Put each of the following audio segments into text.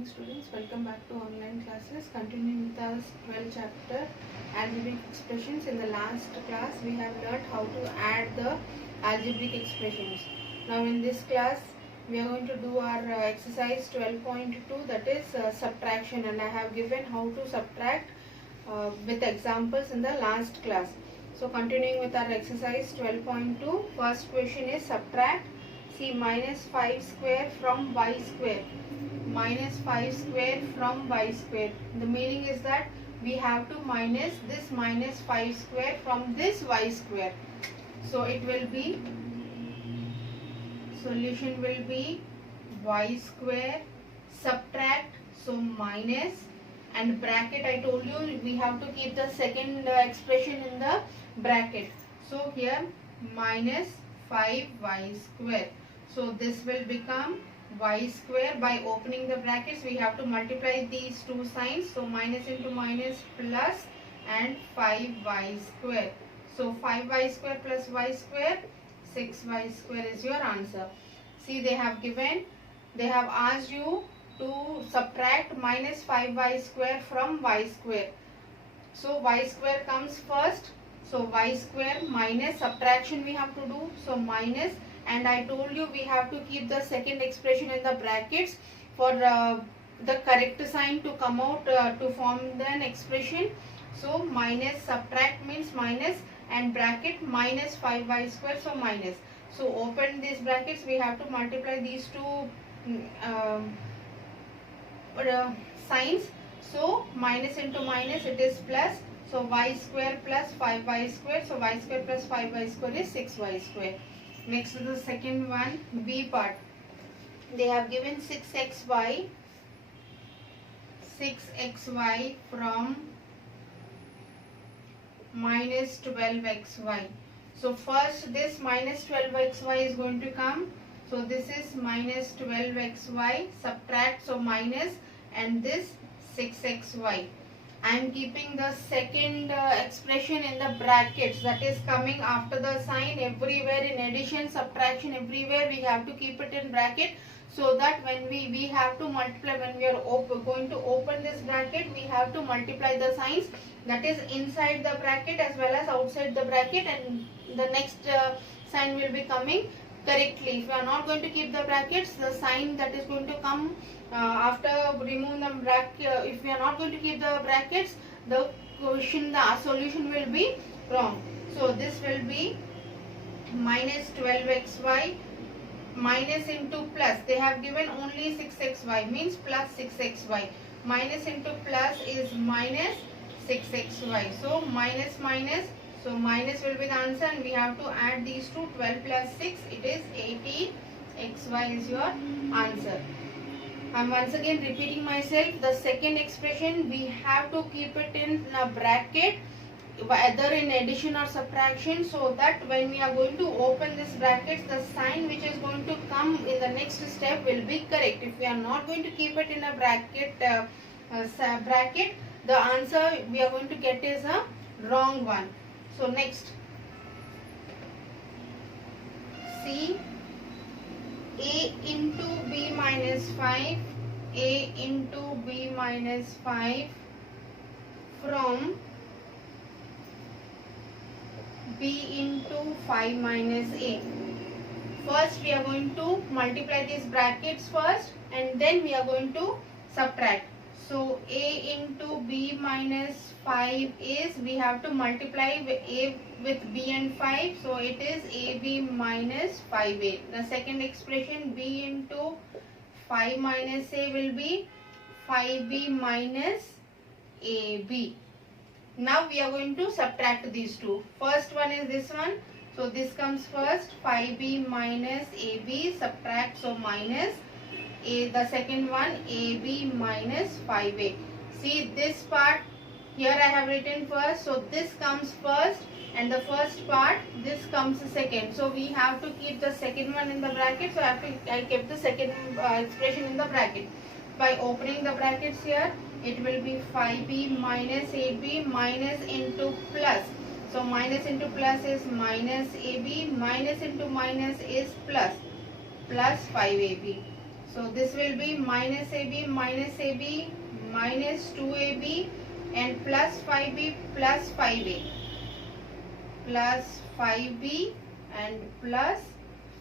morning students, welcome back to online classes. Continuing with our 12th chapter algebraic expressions. In the last class we have learned how to add the algebraic expressions. Now in this class we are going to do our exercise 12.2, that is subtraction, and I have given how to subtract with examples in the last class. So continuing with our exercise 12.2, first question is subtract. See, minus 5 square from y square. Minus 5 square from y square. The meaning is that we have to minus this minus 5 square from this y square. So it will be, solution will be y square subtract, so minus, and bracket, I told you we have to keep the second expression in the bracket. So here minus 5y square. So this will become y square. By opening the brackets we have to multiply these two signs. So minus into minus plus and 5y square. So 5y square plus y square, 6y square is your answer. See, they have asked you to subtract minus 5y square from y square. So y square comes first. So y square minus, subtraction we have to do. So minus, and I told you we have to keep the second expression in the brackets for the correct sign to come out to form an expression. So minus, subtract means minus, and bracket minus 5y square, so minus. So open these brackets, we have to multiply these two signs. So minus into minus, it is plus. So y square plus 5y square. So y square plus 5y square is 6y square. Next to the second one, B part. They have given 6xy from minus 12xy. So first this minus 12xy is going to come. So this is minus 12xy, subtract, so minus, and this 6xy. I am keeping the second expression in the brackets, that is coming after the sign. Everywhere in addition, subtraction, everywhere we have to keep it in bracket, so that when we have to multiply, when we are going to open this bracket, we have to multiply the signs, that is inside the bracket as well as outside the bracket, and the next sign will be coming correctly. If we are not going to keep the brackets, the sign that is going to come after removing the bracket, if we are not going to keep the brackets, the solution will be wrong. So this will be minus 12xy minus into plus. They have given only 6xy, means plus 6xy. Minus into plus is minus 6xy. So minus minus, so minus will be the answer, and we have to add these two. 12 plus 6, it is 18xy is your answer. I am once again repeating myself. The second expression we have to keep it in a bracket, either in addition or subtraction, so that when we are going to open this brackets, the sign which is going to come in the next step will be correct. If we are not going to keep it in a bracket, the answer we are going to get is a wrong one. So next, see, a into b minus 5, a into b minus 5 from b into 5 minus a. First we are going to multiply these brackets first, and then we are going to subtract. So a into b minus 5 is, we have to multiply a with b and 5, so it is ab minus 5a. The second expression, b into 5 minus a, will be 5b minus ab. Now we are going to subtract these two. First one is this one, so this comes first, 5b minus ab, subtract, so minus a. The second one, ab minus 5a. See this part, here I have written first, so this comes first, and the first part, this comes second. So we have to keep the second one in the bracket, so I kept the second expression in the bracket. By opening the brackets here, it will be 5b minus ab minus into plus. So minus into plus is minus ab, minus into minus is plus, plus 5ab. So this will be minus AB minus 2AB and plus 5B plus 5A. Plus 5B and plus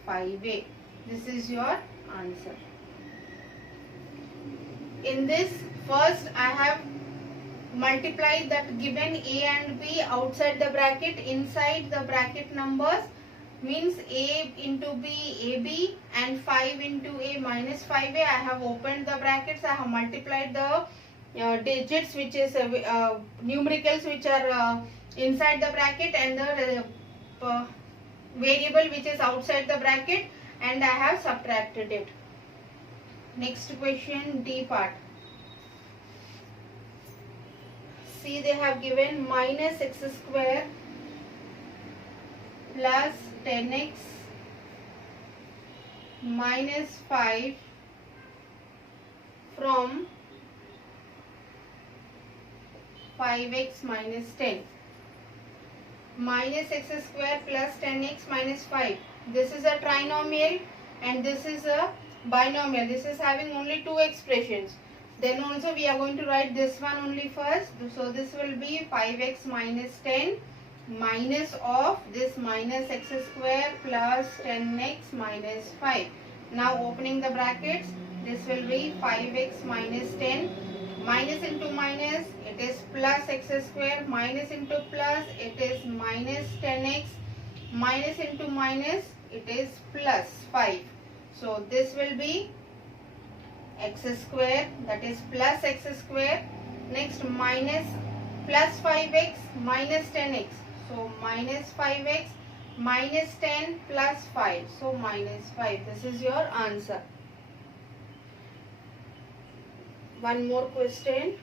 5A. This is your answer. In this, first I have multiplied that given A and B outside the bracket, inside the bracket numbers, means A into B, AB, and 5 into A minus 5A. I have opened the brackets, I have multiplied the digits, which is numericals which are inside the bracket, and the variable which is outside the bracket, and I have subtracted it. Next question, D part. See, they have given minus x square plus 10x minus 5 from 5x minus 10. Minus x square plus 10x minus 5. This is a trinomial and this is a binomial. This is having only two expressions. Then also we are going to write this one only first. So this will be 5x minus 10 minus of this minus x square plus 10x minus 5. Now opening the brackets, this will be 5x minus 10. Minus into minus, it is plus x square. Minus into plus, it is minus 10x. Minus into minus, it is plus 5. So this will be x square, that is plus x square. Next minus plus 5x minus 10x. So minus 5x minus 10 plus 5. So minus 5. This is your answer. One more question.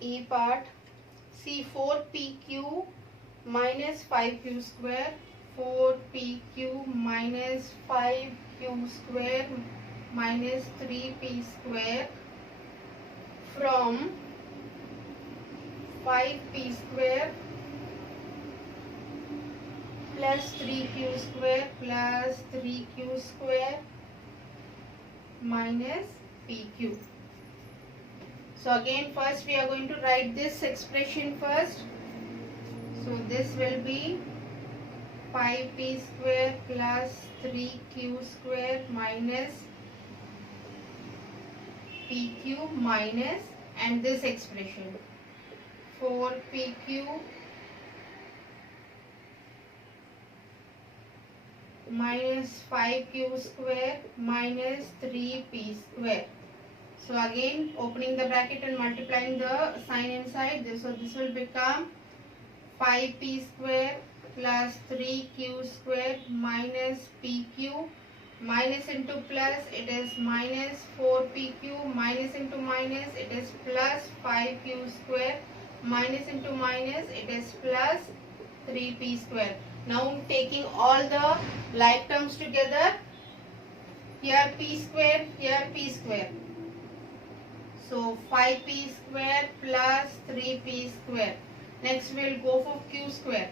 E part. See, 4PQ minus 5Q square. 4PQ minus 5Q square minus 3P square from 5P square plus 3Q square plus 3Q square minus PQ. So again, first we are going to write this expression first. So this will be 5P square plus 3Q square minus PQ minus, and this expression 4PQ minus 5Q square minus 3P square. So again, opening the bracket and multiplying the sign inside. So this will become 5P square plus 3Q square minus PQ. Minus into plus, it is minus 4PQ. Minus into minus, it is plus 5Q square. Minus into minus, it is plus 3P square. Now taking all the like terms together, here P square, here P square. So 5P square plus 3P square. Next we will go for Q square.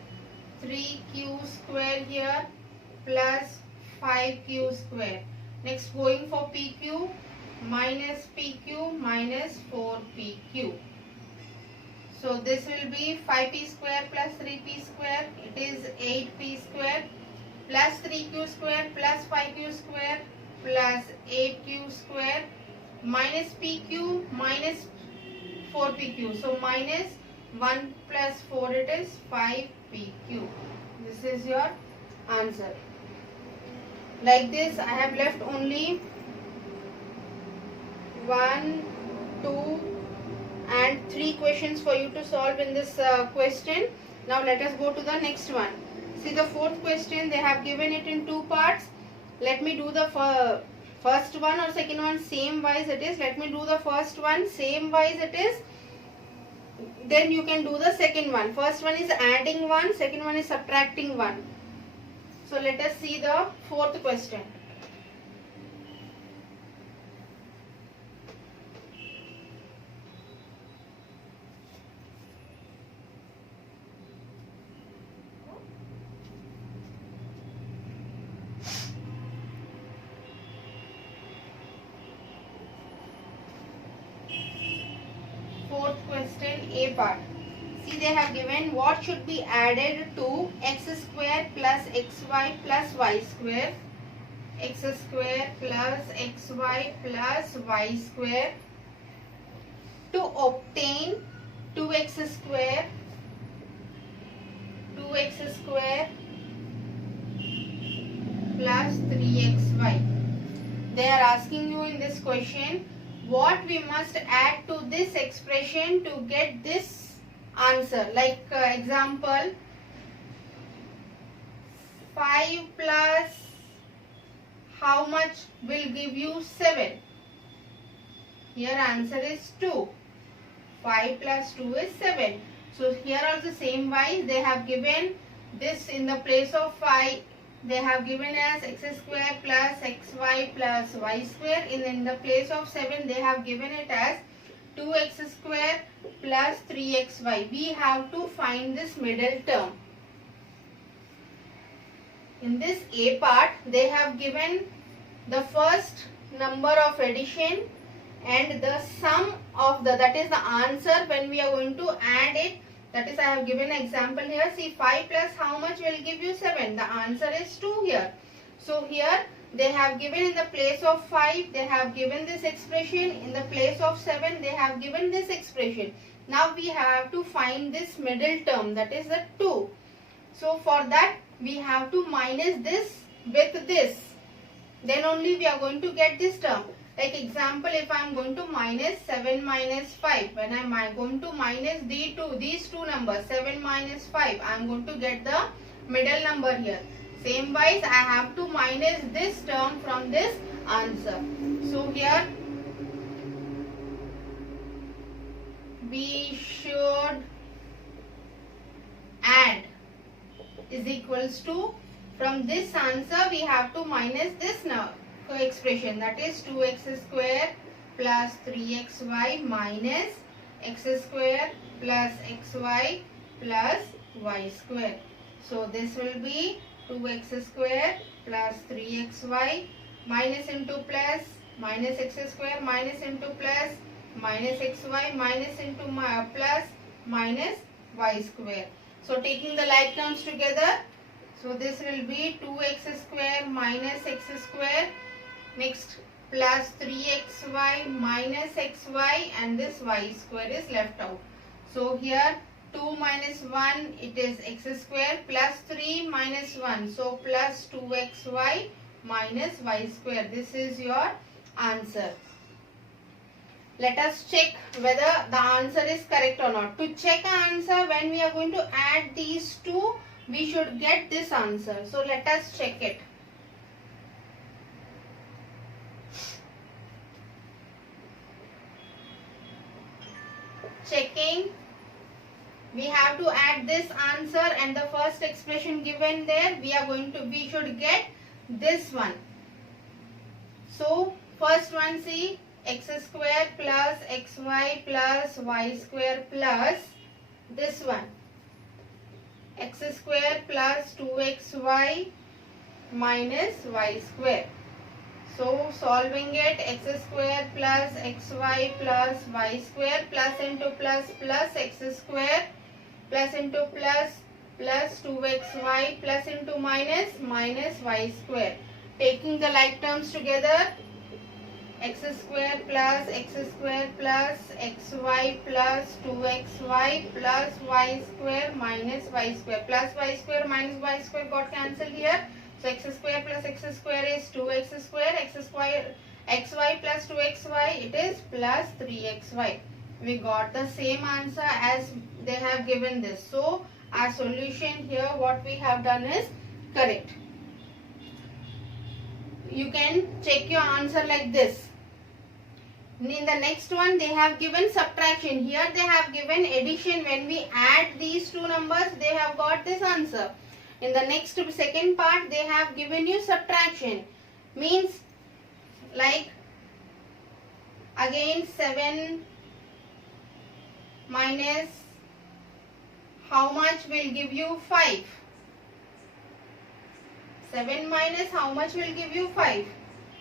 3Q square here plus 5Q square. Next going for PQ, minus PQ minus 4PQ. So this will be 5P square plus 3P square. It is 8P square plus 3Q square plus 5Q square plus 8Q square minus PQ minus 4PQ. So minus 1 plus 4, it is 5PQ. This is your answer. Like this, I have left only 1, 2 and 3 questions for you to solve in this question. Now let us go to the next one. See, the fourth question, they have given it in 2 parts. Let me do the first one or second one same wise it is. Let me do the first one same wise it is. Then you can do the second one. First one is adding 1, second one is subtracting 1. So let us see the fourth question. A part. See, they have given what should be added to x square plus xy plus y square. X square plus xy plus y square to obtain 2x square plus 3xy. They are asking you in this question what we must add to this expression to get this answer. Like example, 5 plus how much will give you 7? Here answer is 2. 5 plus 2 is 7. So here also same wise they have given this in the place of 5. They have given as x square plus xy plus y square. In the place of 7 they have given it as 2x square plus 3xy. We have to find this middle term. In this A part they have given the first number of addition and the sum of that is the answer when we are going to add it. That is, I have given an example here. See, 5 plus how much will give you 7? The answer is 2 here. So here they have given in the place of 5, they have given this expression. In the place of 7, they have given this expression. Now we have to find this middle term, that is the 2. So for that we have to minus this with this. Then only we are going to get this term. Like example, if I am going to minus 7 minus 5, when I am going to minus these two numbers, 7 minus 5, I am going to get the middle number here. Same wise, I have to minus this term from this answer. So here we should add is equals to, from this answer we have to minus this now expression, that is 2x square plus 3xy minus x square plus xy plus y square. So this will be 2x square plus 3xy minus into plus minus x square minus into plus minus xy minus into plus minus y square. So taking the like terms together, so this will be 2x square minus x square, next plus 3xy minus xy, and this y square is left out. So here 2 minus 1, it is x square, plus 3 minus 1, so plus 2xy minus y square. This is your answer. Let us check whether the answer is correct or not. To check an answer, when we are going to add these two, we should get this answer. So let us check it. Checking, we have to add this answer and the first expression given there, we should get this one. So first one, see, x square plus xy plus y square plus this one, x square plus 2xy minus y square. So solving it, x square plus xy plus y square plus into plus plus x square plus into plus plus 2xy plus into minus minus y square. Taking the like terms together, x square plus xy plus 2xy plus y square minus y square. Plus y square minus y square got cancelled here. So x square plus x square is 2x square, xy plus 2xy, it is plus 3xy. We got the same answer as they have given this. So our solution here, what we have done is correct. You can check your answer like this. In the next one, they have given subtraction. Here they have given addition. When we add these two numbers, they have got this answer. In the next second part, they have given you subtraction. Means like again 7 minus how much will give you 5? 7 minus how much will give you 5?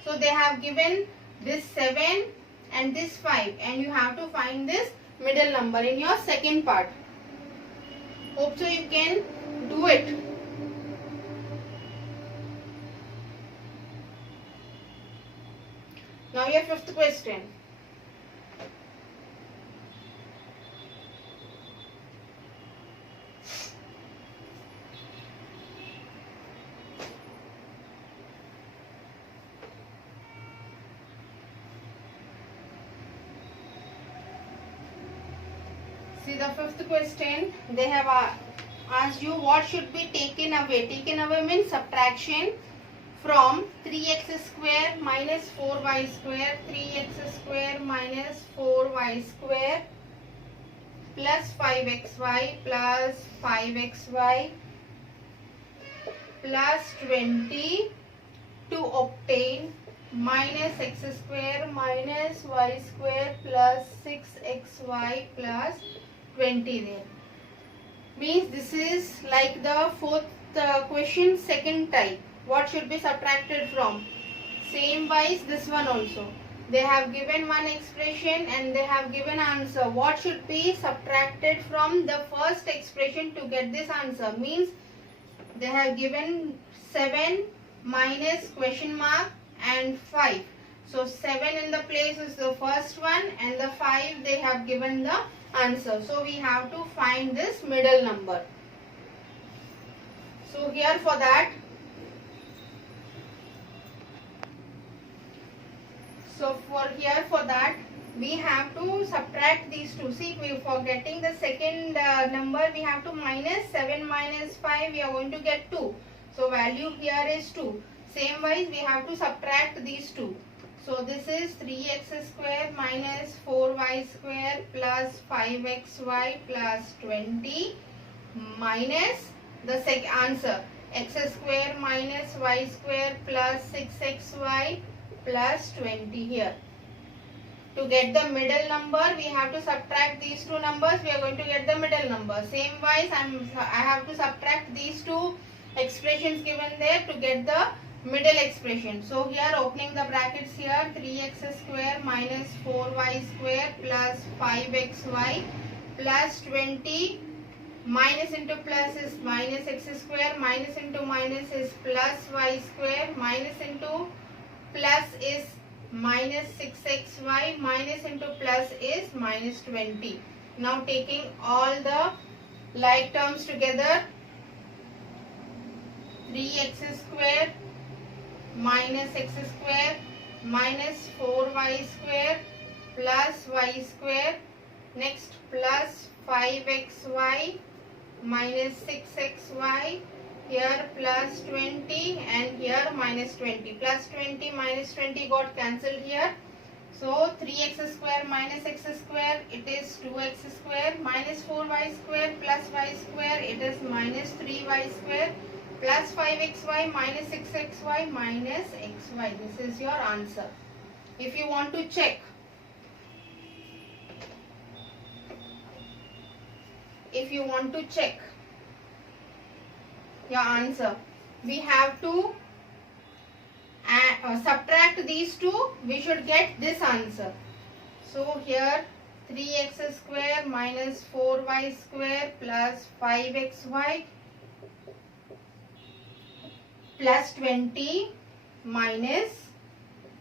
So they have given this 7 and this 5, and you have to find this middle number in your second part. Hope so you can do it. Now your fifth question. See the fifth question, they have asked you what should be taken away. Taken away means subtraction from 3x square minus 4y square, 3x square minus 4y square plus 5xy plus 5xy plus 20 to obtain minus x square minus y square plus 6xy plus 20 there. Means this is like the fourth question, second type. What should be subtracted from? Same wise this one also. They have given one expression and they have given answer. What should be subtracted from the first expression to get this answer? Means they have given 7 minus question mark and 5. So 7 in the place is the first one and the 5 they have given the answer. So we have to find this middle number. So here for that, we have to subtract these two. See, for getting the second number we have to minus 7 minus 5, we are going to get 2. So value here is 2. Same wise we have to subtract these two. So this is 3x square minus 4y square plus 5xy plus 20 minus the answer x square minus y square plus 6xy plus 20 here. To get the middle number we have to subtract these two numbers, we are going to get the middle number. Same wise I have to subtract these two expressions given there to get the middle expression. So here opening the brackets here, 3x square minus 4y square plus 5xy plus 20, minus into plus is minus x square, minus into minus is plus y square, minus into plus is minus 6xy, minus into plus is minus 20. Now taking all the like terms together, 3x square minus x square minus 4y square plus y square, next plus 5xy minus 6xy, here plus 20 and here minus 20. Plus 20 minus 20 got cancelled here. So 3x square minus x square, it is 2x square, minus 4y square plus y square, it is minus 3y square, plus 5xy minus 6xy minus xy. This is your answer. If you want to check, your answer, we have to subtract these two, we should get this answer. So here 3x square minus 4y square plus 5xy plus 20 minus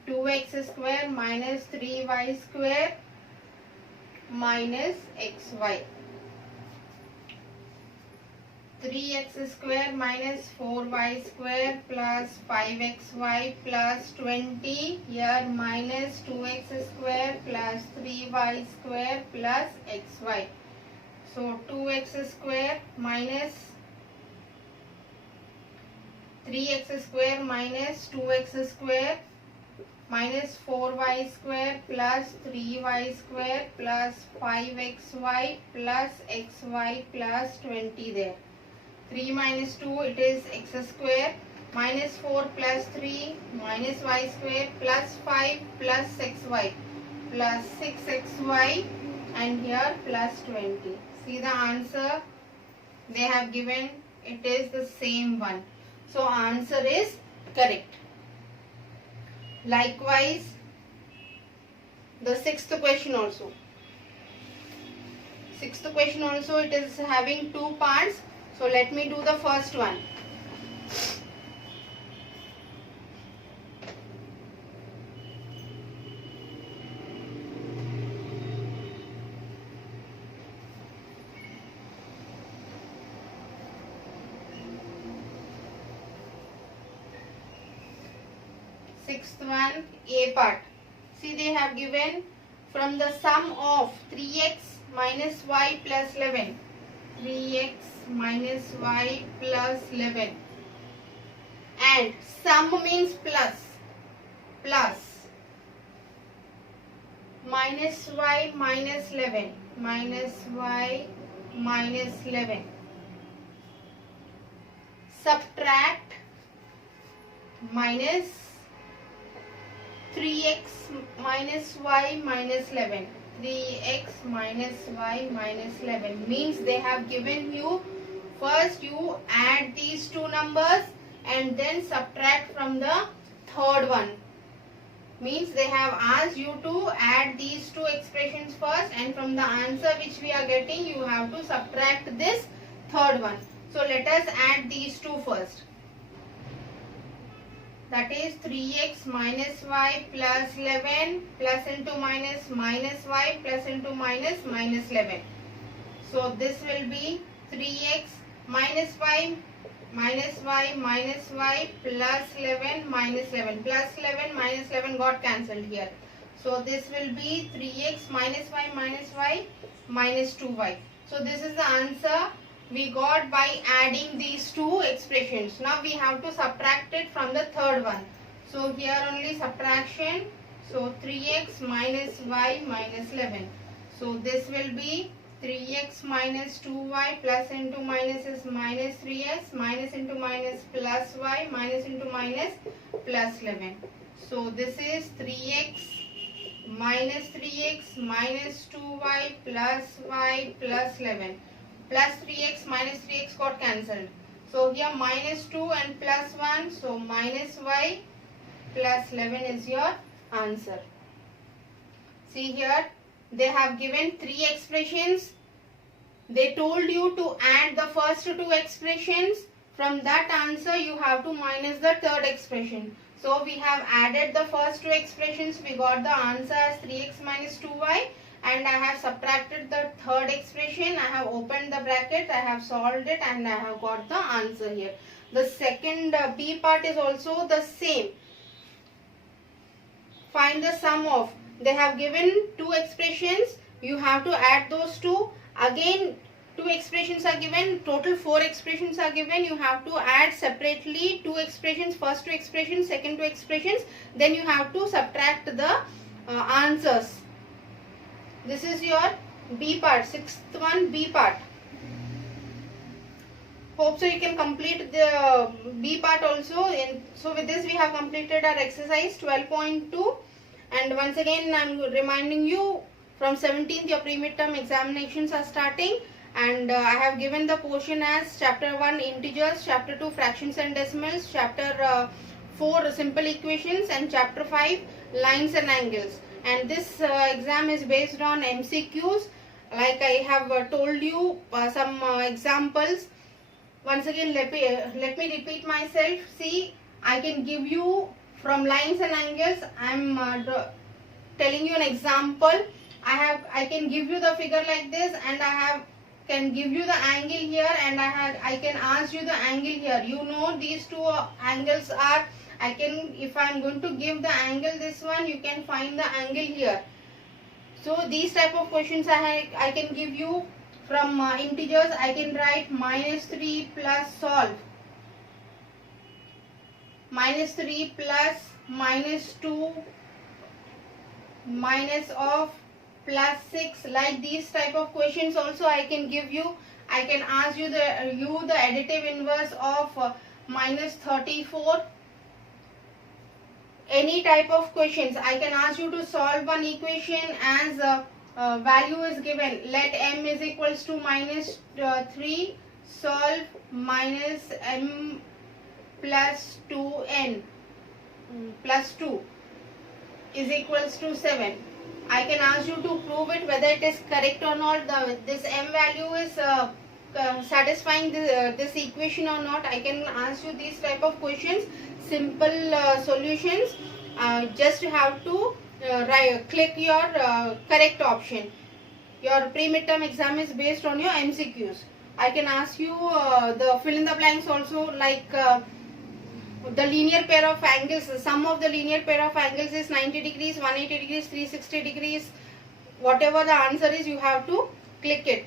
2x square minus 3y square minus xy. 3x square minus 4y square plus 5xy plus 20, here minus 2x square plus 3y square plus xy. So 2x square minus 3x square minus 2x square minus 4y square plus 3y square plus 5xy plus xy plus 20 there. 3 minus 2, it is x square, minus 4 plus 3 minus y square plus 5 plus xy plus 6xy and here plus 20. See the answer they have given, it is the same one. So answer is correct. Likewise the sixth question also. Sixth question also it is having two parts. So let me do the first one. Sixth one, A part. See, they have given from the sum of 3x minus y plus 11. 3x minus y plus 11. And sum means plus. Plus. Minus y minus 11. Minus y minus 11. Subtract minus 3x minus y minus 11. 3x minus y minus 11 means they have given you, first you add these two numbers and then subtract from the third one. Means they have asked you to add these two expressions first, and from the answer which we are getting you have to subtract this third one. So let us add these two first. That is 3x minus y plus 11 plus into minus minus y plus into minus minus 11. So this will be 3x minus y minus y minus y plus 11 minus 11. Plus 11 minus 11 got cancelled here. So this will be 3x minus y minus 2y. So this is the answer we got by adding these two expressions. Now we have to subtract it from the third one. So here only subtraction. So 3x minus y minus 11. So this will be 3x minus 2y plus into minus is minus 3x, minus into minus plus y, minus into minus plus 11. So this is 3x minus 2y plus y plus 11. Plus 3x minus 3x got cancelled. So here minus 2 and plus 1. So minus y plus 11 is your answer. See here, they have given three expressions. They told you to add the first two expressions. From that answer you have to minus the third expression. So we have added the first two expressions. We got the answer as 3x minus 2y. And I have subtracted the third expression. I have opened the bracket, I have solved it, and I have got the answer here. The second B part is also the same. Find the sum of. They have given two expressions. You have to add those two. Again, two expressions are given. Total 4 expressions are given. You have to add separately two expressions. First two expressions, second two expressions. Then you have to subtract the answers. This is your B part, sixth one, B part. Hope so you can complete the B part also. So with this we have completed our exercise 12.2. And once again I am reminding you, from 17th your pre-midterm examinations are starting. And I have given the portion as chapter 1 integers, chapter 2 fractions and decimals, chapter 4 simple equations, and chapter 5 lines and angles. And this exam is based on MCQs. Like I have told you some examples. Once again let me repeat myself. See, I can give you from lines and angles. I am telling you an example. I can give you the figure like this, and can give you the angle here, and I can ask you the angle here. You know these two angles are. If I am going to give the angle this one, you can find the angle here. So these type of questions I can give you from integers. I can write minus 3 plus solve. Minus 3 plus minus 2 minus of plus 6. Like these type of questions also I can give you. I can ask you the additive inverse of minus 34. Any type of questions. I can ask you to solve one equation as value is given. Let m is equals to minus 3. Solve minus m plus 2n plus 2 is equals to 7. I can ask you to prove it whether it is correct or not. This m value is satisfying this equation or not. I can ask you these type of questions, simple solutions. Just you have to click your correct option. Your pre-midterm exam is based on your MCQs. I can ask you the fill in the blanks also, like the linear pair of angles. The sum of the linear pair of angles is 90 degrees, 180 degrees, 360 degrees. Whatever the answer is, you have to click it.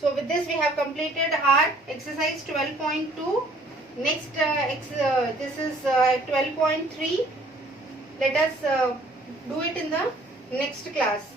So with this we have completed our exercise 12.2. Next this is 12.3. Let us do it in the next class.